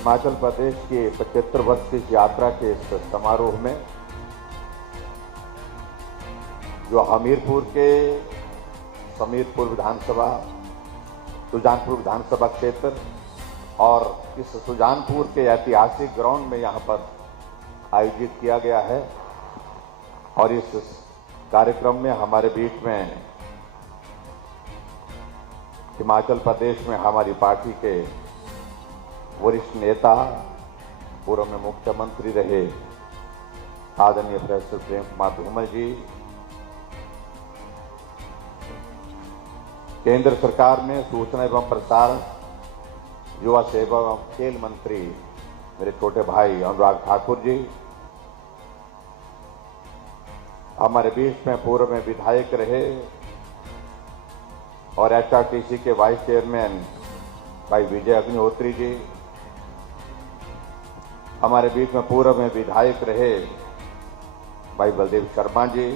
हिमाचल प्रदेश के 75 वर्ष की इस यात्रा के इस समारोह में जो हमीरपुर के समीरपुर विधानसभा, सुजानपुर विधानसभा क्षेत्र और इस सुजानपुर के ऐतिहासिक ग्राउंड में यहाँ पर आयोजित किया गया है। और इस कार्यक्रम में हमारे बीच में हिमाचल प्रदेश में हमारी पार्टी के वरिष्ठ नेता, पूर्व में मुख्यमंत्री रहे आदरणीय प्रोफेसर प्रेम कुमार धूमल जी, केंद्र सरकार में सूचना एवं प्रसारण, युवा सेवा एवं खेल मंत्री मेरे छोटे भाई अनुराग ठाकुर जी, हमारे बीच में पूर्व में विधायक रहे और एचआरटीसी के वाइस चेयरमैन भाई विजय अग्निहोत्री जी, हमारे बीच में पूर्व में विधायक रहे भाई बलदेव शर्मा जी,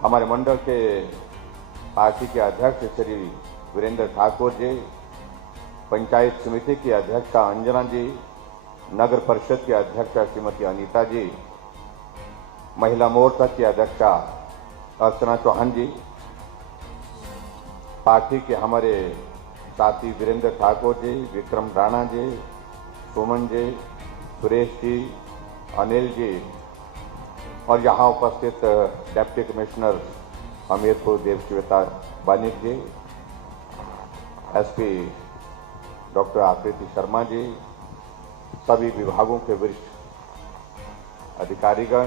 हमारे मंडल के पार्टी के अध्यक्ष श्री वीरेंद्र ठाकुर जी, पंचायत समिति की अध्यक्षा अंजना जी, नगर परिषद की अध्यक्षा श्रीमती अनीता जी, महिला मोर्चा की अध्यक्षा अर्चना चौहान जी, पार्टी के हमारे साथी वीरेंद्र ठाकुर जी, विक्रम राणा जी, सुमन जी, सुरेश जी, अनिल जी और यहाँ उपस्थित डिप्टी कमिश्नर हमीरपुर देवश्वेता बानिक जी, एसपी डॉक्टर आकृति शर्मा जी, सभी विभागों के वरिष्ठ अधिकारीगण,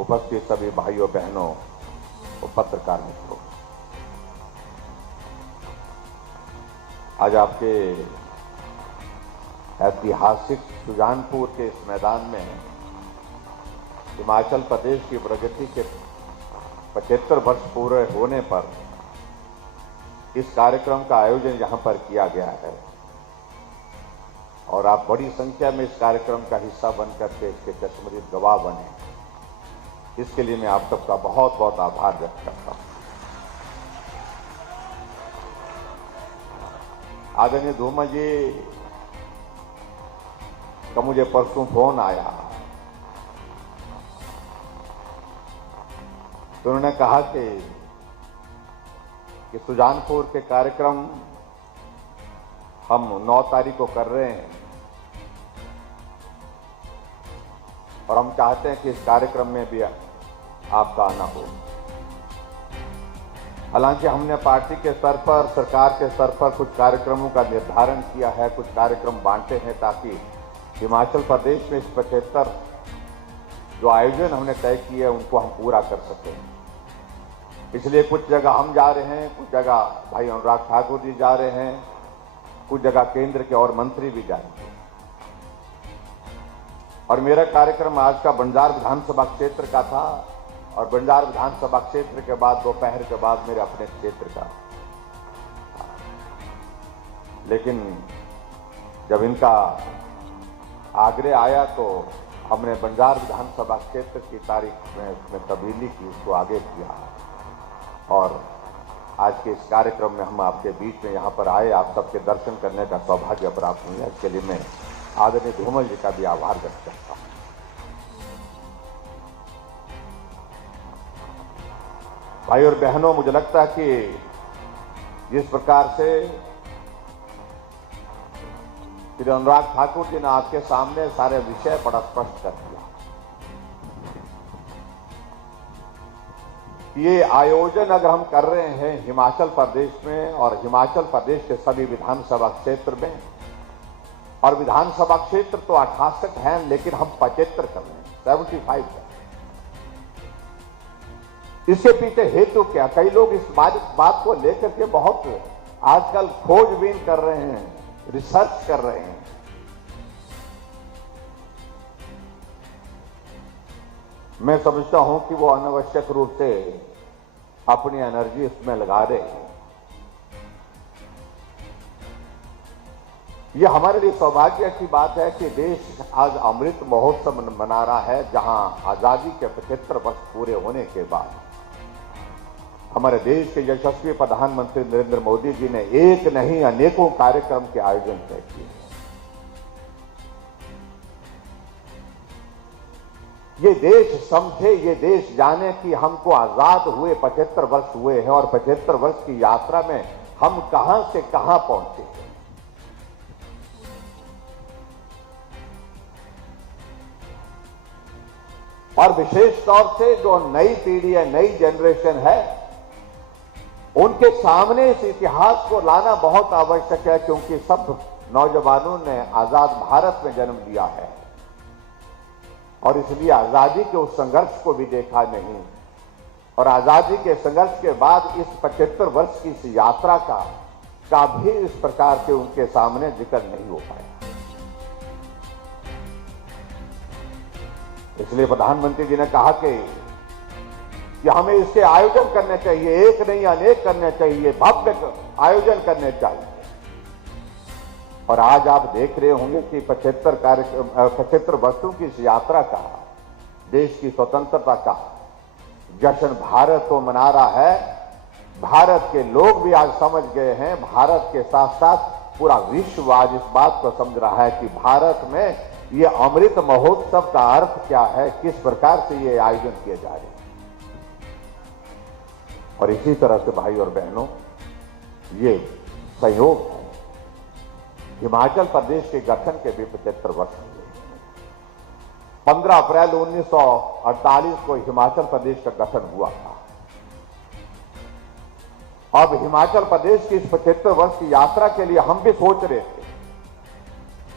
उपस्थित सभी भाइयों बहनों और पत्रकार मित्रों, आज आपके ऐतिहासिक सुजानपुर के इस मैदान में हिमाचल प्रदेश की प्रगति के 75 वर्ष पूरे होने पर इस कार्यक्रम का आयोजन यहां पर किया गया है और आप बड़ी संख्या में इस कार्यक्रम का हिस्सा बनकर के इसके चश्मदीद गवाह बने। इसके लिए मैं आप सबका बहुत बहुत आभार व्यक्त करता हूं। आदरणीय धूमल जी का मुझे परसों फोन आया तो उन्होंने कहा कि सुजानपुर के कार्यक्रम हम 9 तारीख को कर रहे हैं और हम चाहते हैं कि इस कार्यक्रम में भी आपका आना हो। हालांकि हमने पार्टी के स्तर पर, सरकार के स्तर पर कुछ कार्यक्रमों का निर्धारण किया है, कुछ कार्यक्रम बांटे हैं ताकि हिमाचल प्रदेश में इस 75 जो आयोजन हमने तय किए उनको हम पूरा कर सकें। इसलिए कुछ जगह हम जा रहे हैं, कुछ जगह भाई अनुराग ठाकुर जी जा रहे हैं, कुछ जगह केंद्र के और मंत्री भी जाएंगे। और मेरा कार्यक्रम आज का बंजार विधानसभा क्षेत्र का था और बंजार विधानसभा क्षेत्र के बाद दोपहर के बाद मेरे अपने क्षेत्र का। लेकिन जब इनका आग्रह आया तो हमने बंजार विधानसभा क्षेत्र की तारीख में उसमें तब्दीली की, उसको आगे किया और आज के इस कार्यक्रम में हम आपके बीच में यहाँ पर आए, आप सबके दर्शन करने का सौभाग्य प्राप्त हुआ। इसके लिए मैं आदरणीय धूमल जी का भी आभार व्यक्त करता हूँ। भाई और बहनों, मुझे लगता है कि जिस प्रकार से श्री अनुराग ठाकुर जी ने आपके सामने सारे विषय बड़ा स्पष्ट कर दिया। ये आयोजन अगर हम कर रहे हैं हिमाचल प्रदेश में और हिमाचल प्रदेश के सभी विधानसभा क्षेत्र में, और विधानसभा क्षेत्र तो 68 हैं लेकिन हम 75 कर रहे हैं, 75 कर। इसके पीछे हेतु क्या? कई लोग इस बात को लेकर के बहुत आजकल खोजबीन कर रहे हैं, रिसर्च कर रहे हैं। मैं समझता हूं कि वो अनावश्यक रूप से अपनी एनर्जी इसमें लगा रहे हैं। ये हमारे लिए सौभाग्य की बात है कि देश आज अमृत महोत्सव मना रहा है, जहां आजादी के 75 वर्ष पूरे होने के बाद हमारे देश के यशस्वी प्रधानमंत्री नरेंद्र मोदी जी ने एक नहीं अनेकों कार्यक्रम के आयोजन तय किए। ये देश समझे, ये देश जाने कि हमको आजाद हुए 75 वर्ष हुए हैं और 75 वर्ष की यात्रा में हम कहां से कहां पहुंचे हैं। और विशेष तौर से जो नई पीढ़ी है, नई जनरेशन है, उनके सामने इस इतिहास को लाना बहुत आवश्यक है, क्योंकि सब नौजवानों ने आजाद भारत में जन्म लिया है और इसलिए आजादी के उस संघर्ष को भी देखा नहीं और आजादी के संघर्ष के बाद इस 75 वर्ष की इस यात्रा का भी इस प्रकार से उनके सामने जिक्र नहीं हो पाया। इसलिए प्रधानमंत्री जी ने कहा कि हमें इसके आयोजन करने चाहिए, एक नहीं अनेक करने चाहिए, भव्य आयोजन करने चाहिए। और आज आप देख रहे होंगे कि 75 वर्षों की इस यात्रा का, देश की स्वतंत्रता का जश्न भारत तो मना रहा है। भारत के लोग भी आज समझ गए हैं, भारत के साथ साथ पूरा विश्व आज इस बात को समझ रहा है कि भारत में ये अमृत महोत्सव का अर्थ क्या है, किस प्रकार से ये आयोजन किए जा रहे हैं। और इसी तरह से भाई और बहनों, ये संयोग है, हिमाचल प्रदेश के गठन के भी 75 वर्ष हुए। 15 अप्रैल 1948 को हिमाचल प्रदेश का गठन हुआ था। अब हिमाचल प्रदेश की इस 75 वर्ष की यात्रा के लिए हम भी सोच रहे थे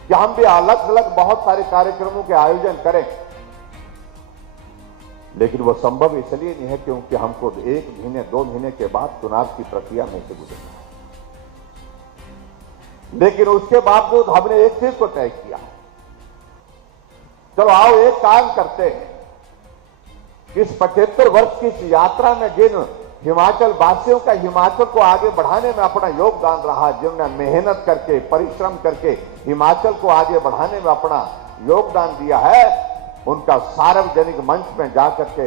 कि हम भी अलग अलग बहुत सारे कार्यक्रमों के आयोजन करें, लेकिन वो संभव इसलिए नहीं है क्योंकि हमको 1 महीने 2 महीने के बाद चुनाव की प्रक्रिया में से गुजरना है। लेकिन उसके बावजूद हमने एक चीज को तय किया, चलो आओ एक काम करते हैं, इस 75 वर्ष की इस यात्रा में जिन हिमाचल वासियों का हिमाचल को आगे बढ़ाने में अपना योगदान रहा, जिन्होंने मेहनत करके परिश्रम करके हिमाचल को आगे बढ़ाने में अपना योगदान दिया है, उनका सार्वजनिक मंच में जाकर के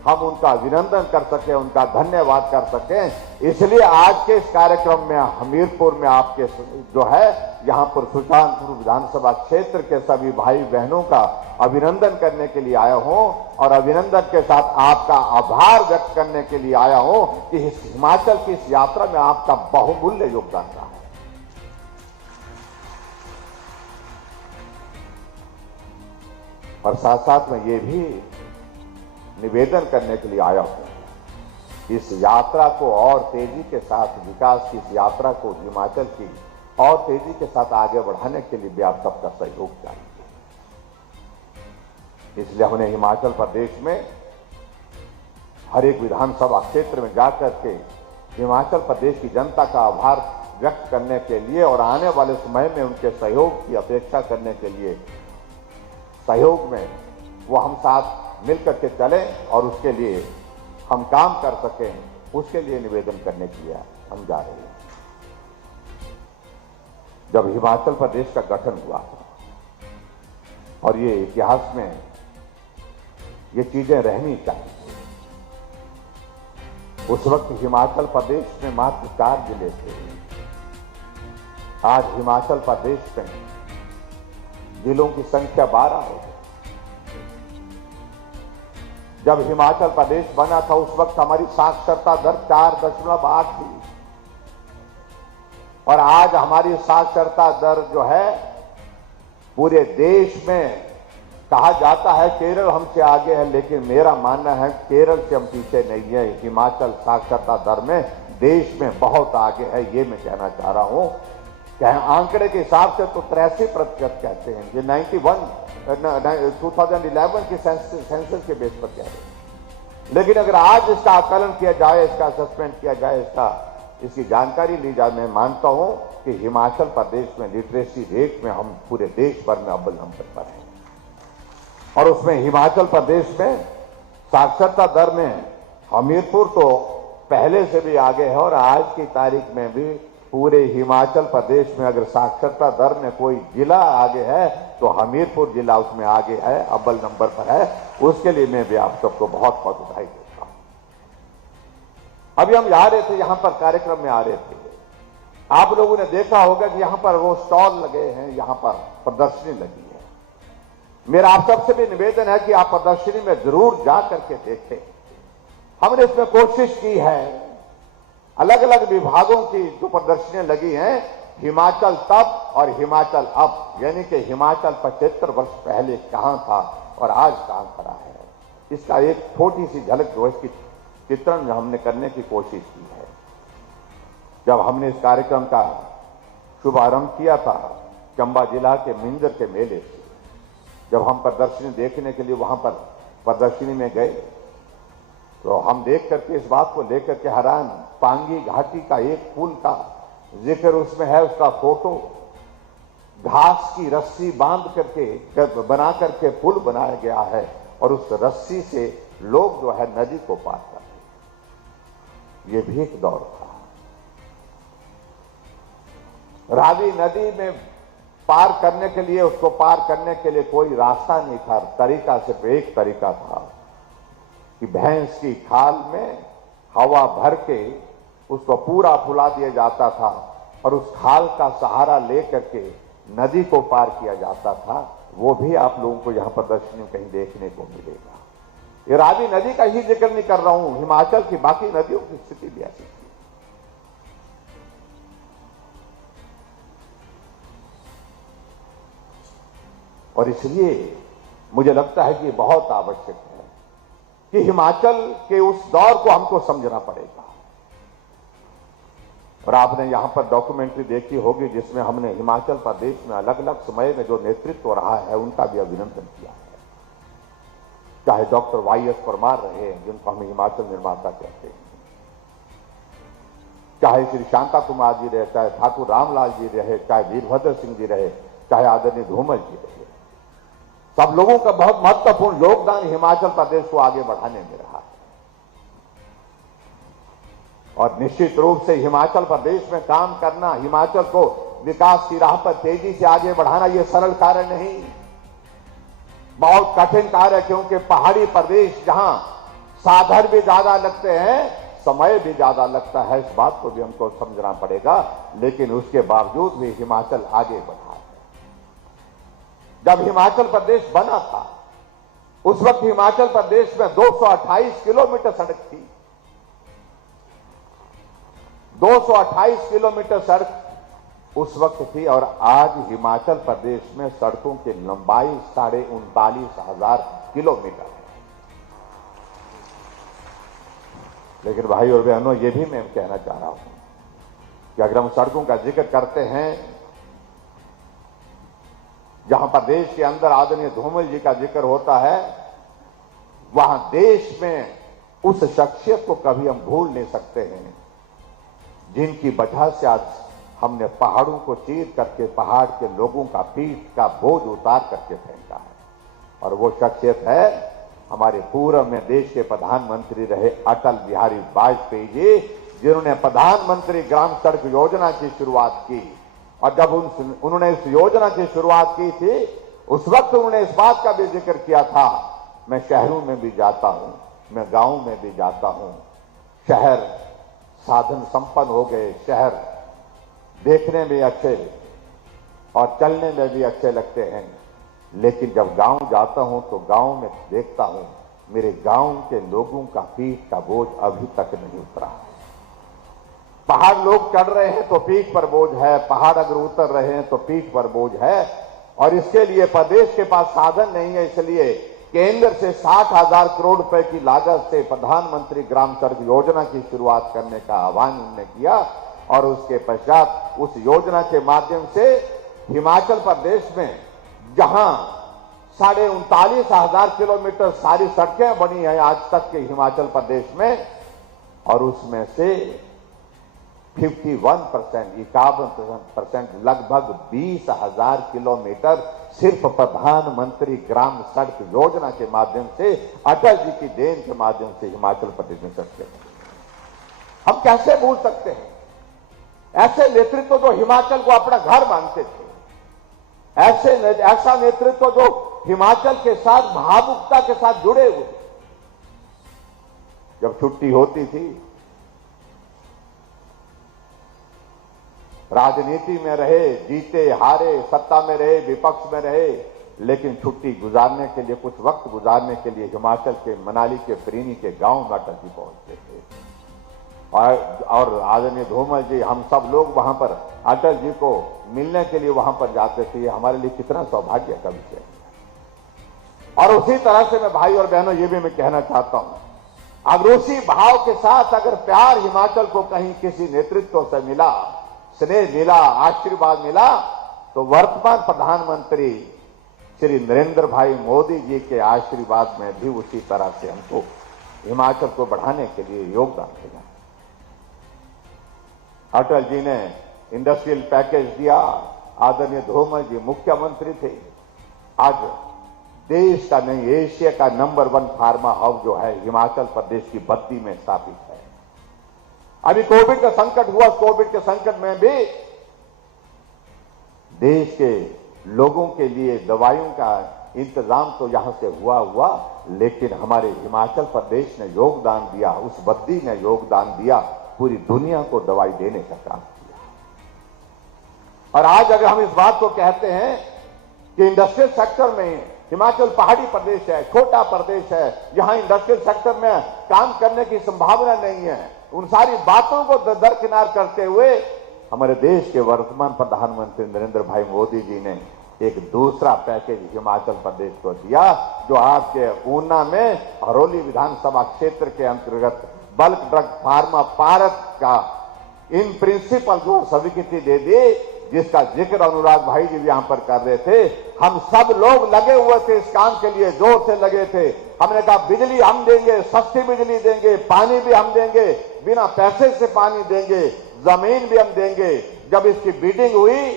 हम उनका अभिनंदन कर सके, उनका धन्यवाद कर सके। इसलिए आज के इस कार्यक्रम में हमीरपुर में आपके जो है यहां पर सुल्तानपुर विधानसभा क्षेत्र के सभी भाई बहनों का अभिनंदन करने के लिए आया हूं और अभिनंदन के साथ आपका आभार व्यक्त करने के लिए आया हूं कि इस हिमाचल की इस यात्रा में आपका बहुमूल्य योगदान रहा है। और साथ साथ में ये भी निवेदन करने के लिए आया हूं, इस यात्रा को और तेजी के साथ, विकास की इस यात्रा को हिमाचल की और तेजी के साथ आगे बढ़ाने के लिए भी आप सबका सहयोग चाहिए। इसलिए हमने हिमाचल प्रदेश में हर एक विधानसभा क्षेत्र में जाकर के हिमाचल प्रदेश की जनता का आभार व्यक्त करने के लिए और आने वाले समय में उनके सहयोग की अपेक्षा करने के लिए, सहयोग में वो हम साथ मिलकर के चले और उसके लिए हम काम कर सकें, उसके लिए निवेदन करने के लिए हम जा रहे हैं। जब हिमाचल प्रदेश का गठन हुआ और ये इतिहास में ये चीजें रहनी चाहिए, उस वक्त हिमाचल प्रदेश में मात्र 4 जिले थे। आज हिमाचल प्रदेश में जिलों की संख्या 12 हो गई। जब हिमाचल प्रदेश बना था उस वक्त हमारी साक्षरता दर 4.8 थी और आज हमारी साक्षरता दर जो है पूरे देश में, कहा जाता है केरल हमसे आगे है, लेकिन मेरा मानना है केरल से हम पीछे नहीं है। हिमाचल साक्षरता दर में देश में बहुत आगे है, ये मैं कहना चाह रहा हूं। आंकड़े के हिसाब से तो 83% कहते हैं, ये 2011 के सेंसस के बेस पर कह रहे हैं। लेकिन अगर आज इसका आकलन किया जाए, इसका असेसमेंट किया जाए, इसकी जानकारी ली जाए, मैं मानता हूं कि हिमाचल प्रदेश में लिटरेसी रेट में हम पूरे देश भर में अव्वल नंबर पर हैं। और उसमें हिमाचल प्रदेश में साक्षरता दर में हमीरपुर तो पहले से भी आगे है और आज की तारीख में भी पूरे हिमाचल प्रदेश में अगर साक्षरता दर में कोई जिला आगे है तो हमीरपुर जिला उसमें आगे है, अव्वल नंबर पर है। उसके लिए मैं भी आप सबको बहुत बहुत बधाई देता हूं। अभी हम जा रहे थे, यहां पर कार्यक्रम में आ रहे थे, आप लोगों ने देखा होगा कि यहां पर वो स्टॉल लगे हैं, यहां पर प्रदर्शनी लगी है। मेरा आप सबसे भी निवेदन है कि आप प्रदर्शनी में जरूर जा करके देखें। हमने इसमें कोशिश की है, अलग अलग विभागों की जो प्रदर्शनियां लगी हैं, हिमाचल तब और हिमाचल अब, यानी कि हिमाचल 75 वर्ष पहले कहां था और आज कहां खड़ा है, इसका एक छोटी सी झलक जो इसकी चित्रण हमने करने की कोशिश की है। जब हमने इस कार्यक्रम का शुभारंभ किया था चंबा जिला के मिंजर के मेले से, जब हम प्रदर्शनी देखने के लिए वहां पर प्रदर्शनी में गए तो हम देख करके इस बात को लेकर के हैरान, पांगी घाटी का एक पुल का जिक्र उसमें है, उसका फोटो, घास की रस्सी बांध करके बना करके पुल बनाया गया है और उस रस्सी से लोग जो है नदी को पार करते। ये भी एक दौर था। रावी नदी में पार करने के लिए, उसको पार करने के लिए कोई रास्ता नहीं था, तरीका सिर्फ एक तरीका था कि भैंस की खाल में हवा भर के उसको पूरा फुला दिया जाता था और उस खाल का सहारा लेकर के नदी को पार किया जाता था। वो भी आप लोगों को यहां प्रदर्शनी में कहीं देखने को मिलेगा। ये रावी नदी का ही जिक्र नहीं कर रहा हूं, हिमाचल की बाकी नदियों की स्थिति भी ऐसी थी। और इसलिए मुझे लगता है कि ये बहुत आवश्यक है कि हिमाचल के उस दौर को हमको समझना पड़ेगा। और आपने यहां पर डॉक्यूमेंट्री देखी होगी जिसमें हमने हिमाचल प्रदेश में अलग अलग समय में जो नेतृत्व रहा है उनका भी अभिनंदन किया है। चाहे डॉक्टर वाई एस परमार रहे, जिनको हम हिमाचल निर्माता कहते हैं, चाहे श्री शांता कुमार जी रहे, चाहे ठाकुर रामलाल जी रहे, चाहे वीरभद्र सिंह जी रहे, चाहे आदरणीय धूमल जी रहे, सब लोगों का बहुत महत्वपूर्ण योगदान हिमाचल प्रदेश को आगे बढ़ाने में रहा है। और निश्चित रूप से हिमाचल प्रदेश में काम करना, हिमाचल को विकास की राह पर तेजी से आगे बढ़ाना, यह सरल कार्य नहीं, बहुत कठिन कार्य है। क्योंकि पहाड़ी प्रदेश जहां साधन भी ज्यादा लगते हैं, समय भी ज्यादा लगता है, इस बात को भी हमको समझना पड़ेगा। लेकिन उसके बावजूद भी हिमाचल आगे बढ़ा है। जब हिमाचल प्रदेश बना था उस वक्त हिमाचल प्रदेश में 228 किलोमीटर सड़क थी। 228 किलोमीटर सड़क उस वक्त थी और आज हिमाचल प्रदेश में सड़कों की लंबाई 39,500 किलोमीटर है। लेकिन भाई और बहनों, ये भी मैं कहना चाह रहा हूं कि अगर हम सड़कों का जिक्र करते हैं, जहां प्रदेश के अंदर आदरणीय धूमल जी का जिक्र होता है, वहां देश में उस शख्सियत को कभी हम भूल नहीं सकते हैं जिनकी वजह से आज हमने पहाड़ों को चीर करके पहाड़ के लोगों का पीठ का बोझ उतार करके फेंका है। और वो शख्सियत है हमारे पूर्व में देश के प्रधानमंत्री रहे अटल बिहारी वाजपेयी जी, जिन्होंने प्रधानमंत्री ग्राम सड़क योजना की शुरुआत की। और जब उन्होंने इस योजना की शुरुआत की थी, उस वक्त उन्होंने इस बात का भी जिक्र किया था, मैं शहरों में भी जाता हूं, मैं गांव में भी जाता हूं, शहर साधन संपन्न हो गए, शहर देखने में अच्छे और चलने में भी अच्छे लगते हैं, लेकिन जब गांव जाता हूं तो गांव में देखता हूं मेरे गांव के लोगों का पीठ का बोझ अभी तक नहीं उतरा। पहाड़ लोग चढ़ रहे हैं तो पीठ पर बोझ है, पहाड़ अगर उतर रहे हैं तो पीठ पर बोझ है। और इसके लिए प्रदेश के पास साधन नहीं है, इसलिए केंद्र से 60,000 करोड़ रुपए की लागत से प्रधानमंत्री ग्राम सड़क योजना की शुरुआत करने का आह्वान उन्होंने किया। और उसके पश्चात उस योजना के माध्यम से हिमाचल प्रदेश में जहां 39,500 किलोमीटर सारी सड़कें बनी हैं आज तक के हिमाचल प्रदेश में, और उसमें से 51% लगभग 20,000 किलोमीटर सिर्फ प्रधानमंत्री ग्राम सड़क योजना के माध्यम से, अटल जी की देन के माध्यम से हिमाचल प्रदेश में सड़कें। हम कैसे भूल सकते हैं ऐसे नेतृत्व जो हिमाचल को अपना घर मानते थे, ऐसा नेतृत्व जो हिमाचल के साथ भावुकता के साथ जुड़े हुए। जब छुट्टी होती थी राजनीति में रहे, जीते हारे, सत्ता में रहे, विपक्ष में रहे, लेकिन छुट्टी गुजारने के लिए, कुछ वक्त गुजारने के लिए हिमाचल के मनाली के प्रीनी के गांव में अटल जी पहुंचते थे। और आदरणीय धूमल जी, हम सब लोग वहां पर अटल जी को मिलने के लिए वहां पर जाते थे। ये हमारे लिए कितना सौभाग्य का विषय है। और उसी तरह से मैं भाई और बहनों ये भी मैं कहना चाहता हूं, अगर उसी भाव के साथ अगर प्यार हिमाचल को कहीं किसी नेतृत्व से मिला, स्नेह मिला, आशीर्वाद मिला, तो वर्तमान प्रधानमंत्री श्री नरेंद्र भाई मोदी जी के आशीर्वाद में भी उसी तरह से हमको हिमाचल को बढ़ाने के लिए योगदान देना। अटल जी ने इंडस्ट्रियल पैकेज दिया, आदरणीय धूमल जी मुख्यमंत्री थे। आज देश का नहीं, एशिया का नंबर 1 फार्मा हाउस जो है हिमाचल प्रदेश की बद्दी में स्थापित है। अभी कोविड का संकट हुआ, कोविड के संकट में भी देश के लोगों के लिए दवाइयों का इंतजाम तो यहां से हुआ, लेकिन हमारे हिमाचल प्रदेश ने योगदान दिया, उस बद्दी ने योगदान दिया, पूरी दुनिया को दवाई देने का काम किया। और आज अगर हम इस बात को कहते हैं कि इंडस्ट्रियल सेक्टर में हिमाचल पहाड़ी प्रदेश है, छोटा प्रदेश है, यहां इंडस्ट्रियल सेक्टर में काम करने की संभावना नहीं है, उन सारी बातों को दरकिनार करते हुए हमारे देश के वर्तमान प्रधानमंत्री नरेंद्र भाई मोदी जी ने एक दूसरा पैकेज हिमाचल प्रदेश को दिया, जो आपके ऊना में हरोली विधानसभा क्षेत्र के अंतर्गत बल्क ड्रग फार्मा पार्क का इन प्रिंसिपल जो स्वीकृति दे दी, जिसका जिक्र अनुराग भाई जी भी यहां पर कर रहे थे। हम सब लोग लगे हुए थे इस काम के लिए, जोर से लगे थे। हमने कहा बिजली हम देंगे, सस्ती बिजली देंगे, पानी भी हम देंगे, बिना पैसे से पानी देंगे, जमीन भी हम देंगे। जब इसकी बिडिंग हुई,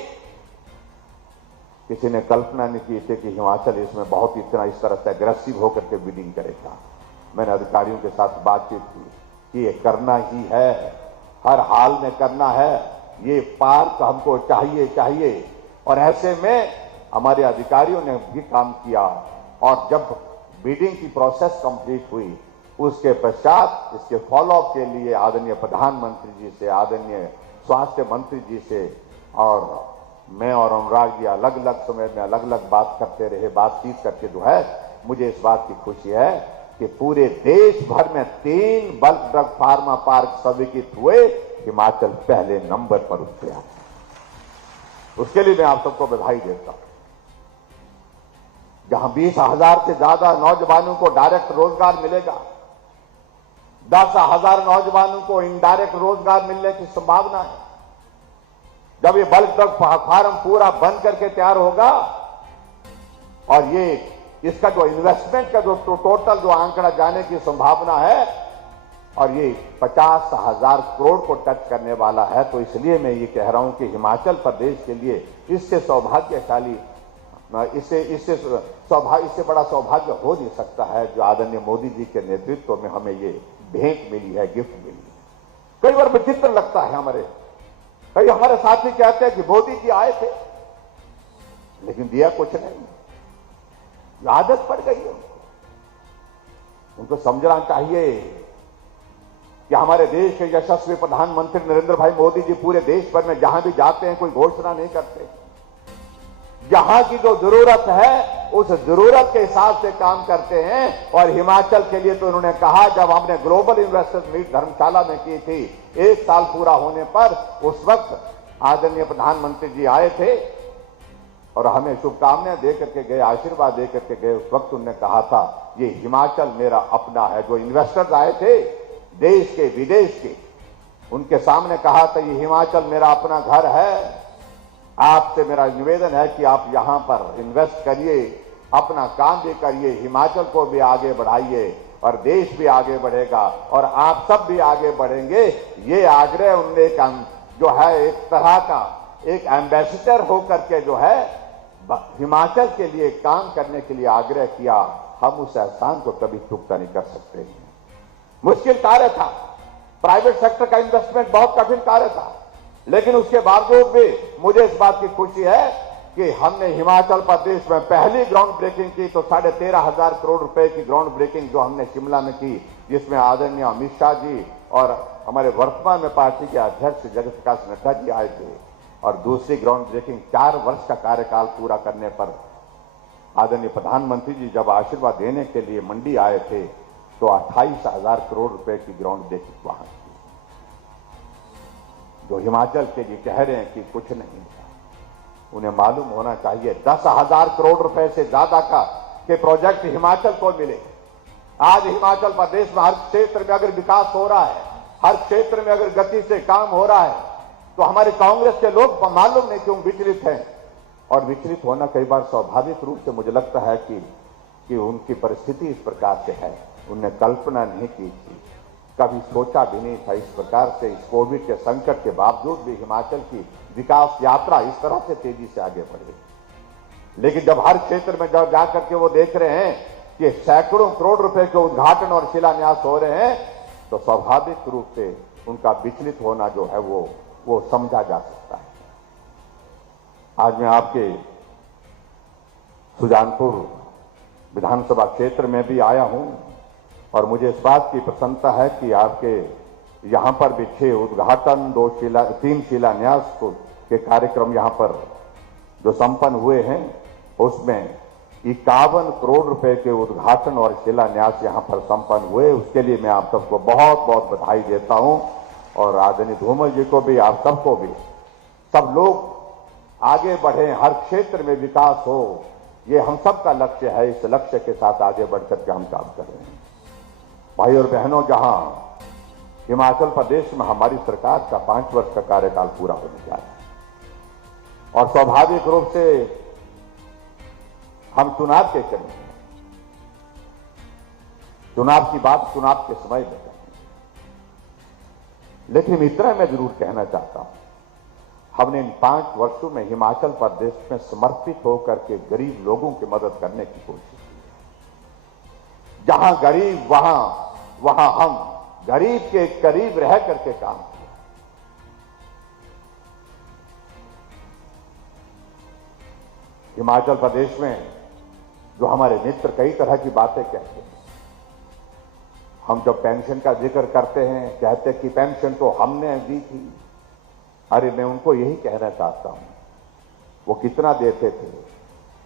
किसी ने कल्पना नहीं की थी कि हिमाचल इसमें बहुत इतना इस तरह से अग्रेसिव होकर के बिडिंग करेगा। मैंने अधिकारियों के साथ बातचीत की कि ये करना ही है, हर हाल में करना है, ये पार्क हमको चाहिए। और ऐसे में हमारे अधिकारियों ने भी काम किया। और जब बिडिंग की प्रोसेस कंप्लीट हुई, उसके पश्चात इसके फॉलोअप के लिए आदरणीय प्रधानमंत्री जी से, आदरणीय स्वास्थ्य मंत्री जी से और मैं और अनुराग जी अलग अलग समय में अलग अलग बात करते रहे। बातचीत करके जो है मुझे इस बात की खुशी है कि पूरे देश भर में 3 बल्क ड्रग फार्मा पार्क स्वीकृत हुए, हिमाचल पहले नंबर पर उठ गया। उसके लिए मैं आप सबको बधाई देता हूं। जहां 20,000 से ज्यादा नौजवानों को डायरेक्ट रोजगार मिलेगा, 10,000 नौजवानों को इनडायरेक्ट रोजगार मिलने की संभावना है। जब ये बल्क ड्रग फार्म पूरा बन करके तैयार होगा और ये इसका जो इन्वेस्टमेंट का जो टोटल जो आंकड़ा जाने की संभावना है, और ये 50,000 करोड़ को टच करने वाला है, तो इसलिए मैं ये कह रहा हूं कि हिमाचल प्रदेश के लिए इससे सौभाग्यशाली, इससे बड़ा सौभाग्य हो नहीं सकता है जो आदरणीय मोदी जी के नेतृत्व में हमें ये भेंट मिली है, गिफ्ट मिली है। कई बार विचित्र लगता है, कई हमारे साथी कहते हैं कि मोदी जी आए थे लेकिन दिया कुछ नहीं, आदत पड़ गई है। उनको समझना चाहिए कि हमारे देश के यशस्वी प्रधानमंत्री नरेंद्र भाई मोदी जी पूरे देश भर में जहां भी जाते हैं कोई घोषणा नहीं करते। जहां की जो जरूरत है उस जरूरत के हिसाब से काम करते हैं। और हिमाचल के लिए तो उन्होंने कहा, जब हमने ग्लोबल इन्वेस्टर्स मीट धर्मशाला में की थी, 1 साल पूरा होने पर उस वक्त आदरणीय प्रधानमंत्री जी आए थे और हमें शुभकामनाएं दे करके गए, आशीर्वाद दे करके गए। उस वक्त उन्होंने कहा था ये हिमाचल मेरा अपना है। जो इन्वेस्टर्स आए थे देश के विदेश के, उनके सामने कहा था ये हिमाचल मेरा अपना घर है, आपसे मेरा निवेदन है कि आप यहां पर इन्वेस्ट करिए, अपना काम भी करिए, हिमाचल को भी आगे बढ़ाइए और देश भी आगे बढ़ेगा और आप सब भी आगे बढ़ेंगे। ये आग्रह उनने जो है एक तरह का एक एम्बेसडर होकर के जो है हिमाचल के लिए काम करने के लिए आग्रह किया। हम उस एहसान को कभी चुकता नहीं कर सकते। मुश्किल कार्य था, प्राइवेट सेक्टर का इन्वेस्टमेंट बहुत कठिन कार्य था, लेकिन उसके बावजूद भी मुझे इस बात की खुशी है कि हमने हिमाचल प्रदेश में पहली ग्राउंड ब्रेकिंग की तो 13,500 करोड़ रुपए की ग्राउंड ब्रेकिंग जो हमने शिमला में की, जिसमें आदरणीय अमित शाह जी और हमारे वर्तमान में पार्टी के अध्यक्ष जगत प्रकाश नड्डा जी आए थे। और दूसरी ग्राउंड ब्रेकिंग 4 वर्ष का कार्यकाल पूरा करने पर आदरणीय प्रधानमंत्री जी जब आशीर्वाद देने के लिए मंडी आए थे तो 28,000 करोड़ रुपए की ग्राउंड ब्रेकिंग वहां की, जो हिमाचल के लिए कह रहे हैं कि कुछ नहीं था। उन्हें मालूम होना चाहिए 10,000 करोड़ रुपए से ज्यादा का के प्रोजेक्ट हिमाचल को मिले। आज हिमाचल प्रदेश में हर क्षेत्र में अगर विकास हो रहा है, हर क्षेत्र में अगर गति से काम हो रहा है, तो हमारे कांग्रेस के लोग मालूम नहीं क्यों विचलित हैं। और विचलित होना कई बार स्वाभाविक रूप से मुझे लगता है कि उनकी परिस्थिति इस प्रकार से है। उनने कल्पना नहीं की थी, कभी सोचा भी नहीं था इस प्रकार से इस कोविड के संकट के बावजूद भी हिमाचल की विकास यात्रा इस तरह से तेजी से आगे बढ़े। लेकिन जब हर क्षेत्र में जब जाकर के वो देख रहे हैं कि सैकड़ों करोड़ रुपए के उद्घाटन और शिलान्यास हो रहे हैं, तो स्वाभाविक रूप से उनका विचलित होना जो है वो समझा जा सकता है। आज मैं आपके सुजानपुर विधानसभा क्षेत्र में भी आया हूं और मुझे इस बात की प्रसन्नता है कि आपके यहां पर भी 6 उद्घाटन 3 शिलान्यास के कार्यक्रम यहां पर जो संपन्न हुए हैं, उसमें 51 करोड़ रुपए के उद्घाटन और शिलान्यास यहां पर संपन्न हुए। उसके लिए मैं आप सबको बहुत बहुत बधाई देता हूं और आदरणीय धूमल जी को भी, आप सबको भी, सब लोग आगे बढ़े, हर क्षेत्र में विकास हो, ये हम सबका लक्ष्य है। इस लक्ष्य के साथ आगे बढ़कर के हम काम कर रहे हैं। भाई और बहनों, जहां हिमाचल प्रदेश में हमारी सरकार का 5 वर्ष का कार्यकाल पूरा होने जा रहा है और स्वाभाविक रूप से हम चुनाव के चरण में, चुनाव की बात चुनाव के समय में करेंगे। लेकिन इतना मैं जरूर कहना चाहता हूं, हमने इन 5 वर्षों में हिमाचल प्रदेश में समर्पित होकर के गरीब लोगों की मदद करने की कोशिश की। जहां गरीब वहां हम गरीब के करीब रह करके काम किया। हिमाचल प्रदेश में जो हमारे मित्र कई तरह की बातें कहते हैं, हम जब पेंशन का जिक्र करते हैं, कहते कि पेंशन तो हमने दी थी। अरे मैं उनको यही कहना चाहता हूं, वो कितना देते थे?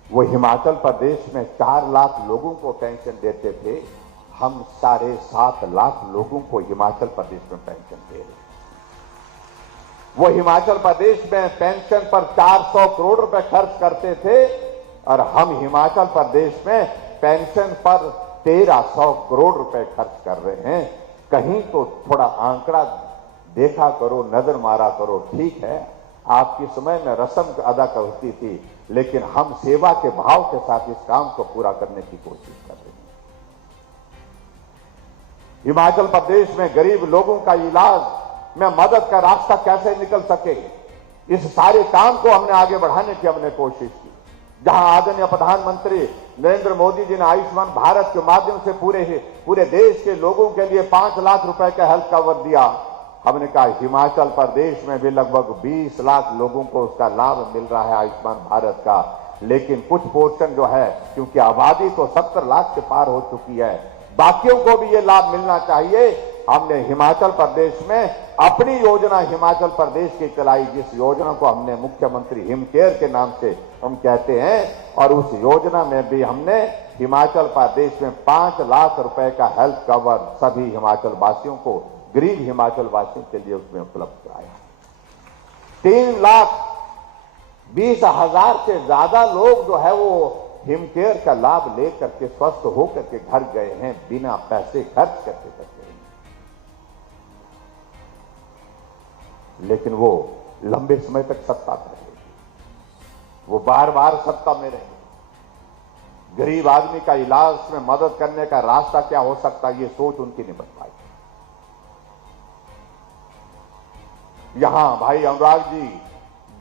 वो हिमाचल प्रदेश में 4 लाख लोगों को पेंशन देते थे, हम 7.5 लाख लोगों को हिमाचल प्रदेश में पेंशन दे रहे। वो हिमाचल प्रदेश में पेंशन पर 400 करोड़ रुपए खर्च करते थे और हम हिमाचल प्रदेश में पेंशन पर 1300 करोड़ रुपए खर्च कर रहे हैं। कहीं तो थोड़ा आंकड़ा देखा करो, नजर मारा करो। ठीक है, आपकी समय में रस्म अदा करती थी, लेकिन हम सेवा के भाव के साथ इस काम को पूरा करने की कोशिश कर रहे हैं। हिमाचल प्रदेश में गरीब लोगों का इलाज में मदद का रास्ता कैसे निकल सके, इस सारे काम को हमने आगे बढ़ाने की हमने कोशिश की। जहां आदरणीय प्रधानमंत्री नरेंद्र मोदी जी ने आयुष्मान भारत के माध्यम से पूरे देश के लोगों के लिए 5 लाख रुपए का हेल्थ कवर दिया, हमने कहा हिमाचल प्रदेश में भी लगभग 20 लाख लोगों को उसका लाभ मिल रहा है आयुष्मान भारत का। लेकिन कुछ पोर्शन जो है, क्योंकि आबादी तो 70 लाख से पार हो चुकी है, बाकियों को भी ये लाभ मिलना चाहिए। हमने हिमाचल प्रदेश में अपनी योजना हिमाचल प्रदेश की चलाई, जिस योजना को हमने मुख्यमंत्री हिम केयर के नाम से हम कहते हैं, और उस योजना में भी हमने हिमाचल प्रदेश में 5 लाख रुपए का हेल्थ कवर सभी हिमाचल वासियों को, गरीब हिमाचल वासियों के लिए उसमें उपलब्ध कराया। 3,20,000 से ज्यादा लोग जो है वो हिम केयर का लाभ लेकर के स्वस्थ होकर के घर गए हैं, बिना पैसे खर्च करके गए। लेकिन वो लंबे समय तक सत्ता में रहे, वो बार बार सत्ता में रहे। गरीब आदमी का इलाज में मदद करने का रास्ता क्या हो सकता, ये सोच उनकी नहीं बन पाई। यहां भाई अनुराग जी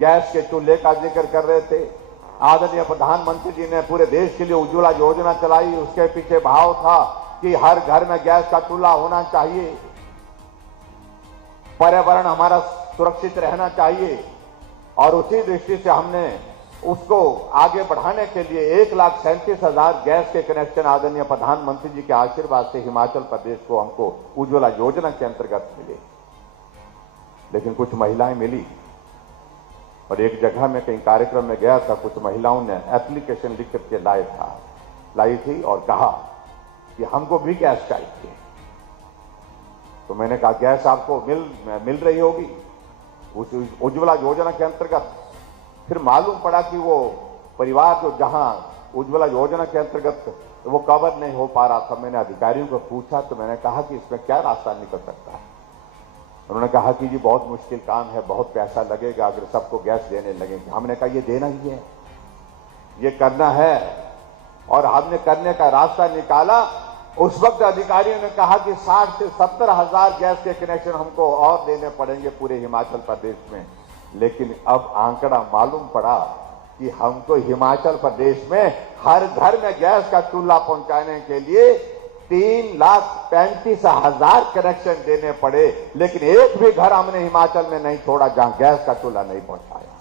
गैस के चूल्हे का जिक्र कर रहे थे। आदरणीय प्रधानमंत्री जी ने पूरे देश के लिए उज्ज्वला योजना चलाई। उसके पीछे भाव था कि हर घर में गैस का चूल्हा होना चाहिए, पर्यावरण हमारा सुरक्षित रहना चाहिए। और उसी दृष्टि से हमने उसको आगे बढ़ाने के लिए 1,37,000 गैस के कनेक्शन आदरणीय प्रधानमंत्री जी के आशीर्वाद से हिमाचल प्रदेश को हमको उज्ज्वला योजना के अंतर्गत मिले। लेकिन कुछ महिलाएं मिली और एक जगह में कहीं कार्यक्रम में गया था, कुछ महिलाओं ने एप्लीकेशन लिख करके लाई थी और कहा कि हमको भी गैस चाहिए। तो मैंने कहा गैस आपको मिल रही होगी उस उज्ज्वला योजना के अंतर्गत। फिर मालूम पड़ा कि वो परिवार जो जहां उज्ज्वला योजना के अंतर्गत वो कवर नहीं हो पा रहा था। मैंने अधिकारियों को पूछा तो मैंने कहा कि इसमें क्या रास्ता निकल सकता है। उन्होंने कहा कि जी बहुत मुश्किल काम है, बहुत पैसा लगेगा अगर सबको गैस देने लगेंगे। हमने कहा ये देना ही है, ये करना है, और हमने करने का रास्ता निकाला। उस वक्त अधिकारियों ने कहा कि 60 से 70 हजार गैस के कनेक्शन हमको और देने पड़ेंगे पूरे हिमाचल प्रदेश में। लेकिन अब आंकड़ा मालूम पड़ा कि हमको हिमाचल प्रदेश में हर घर में गैस का चूल्हा पहुंचाने के लिए 3,35,000 कनेक्शन देने पड़े, लेकिन एक भी घर हमने हिमाचल में नहीं छोड़ा जहां गैस का चूल्हा नहीं पहुंचाया।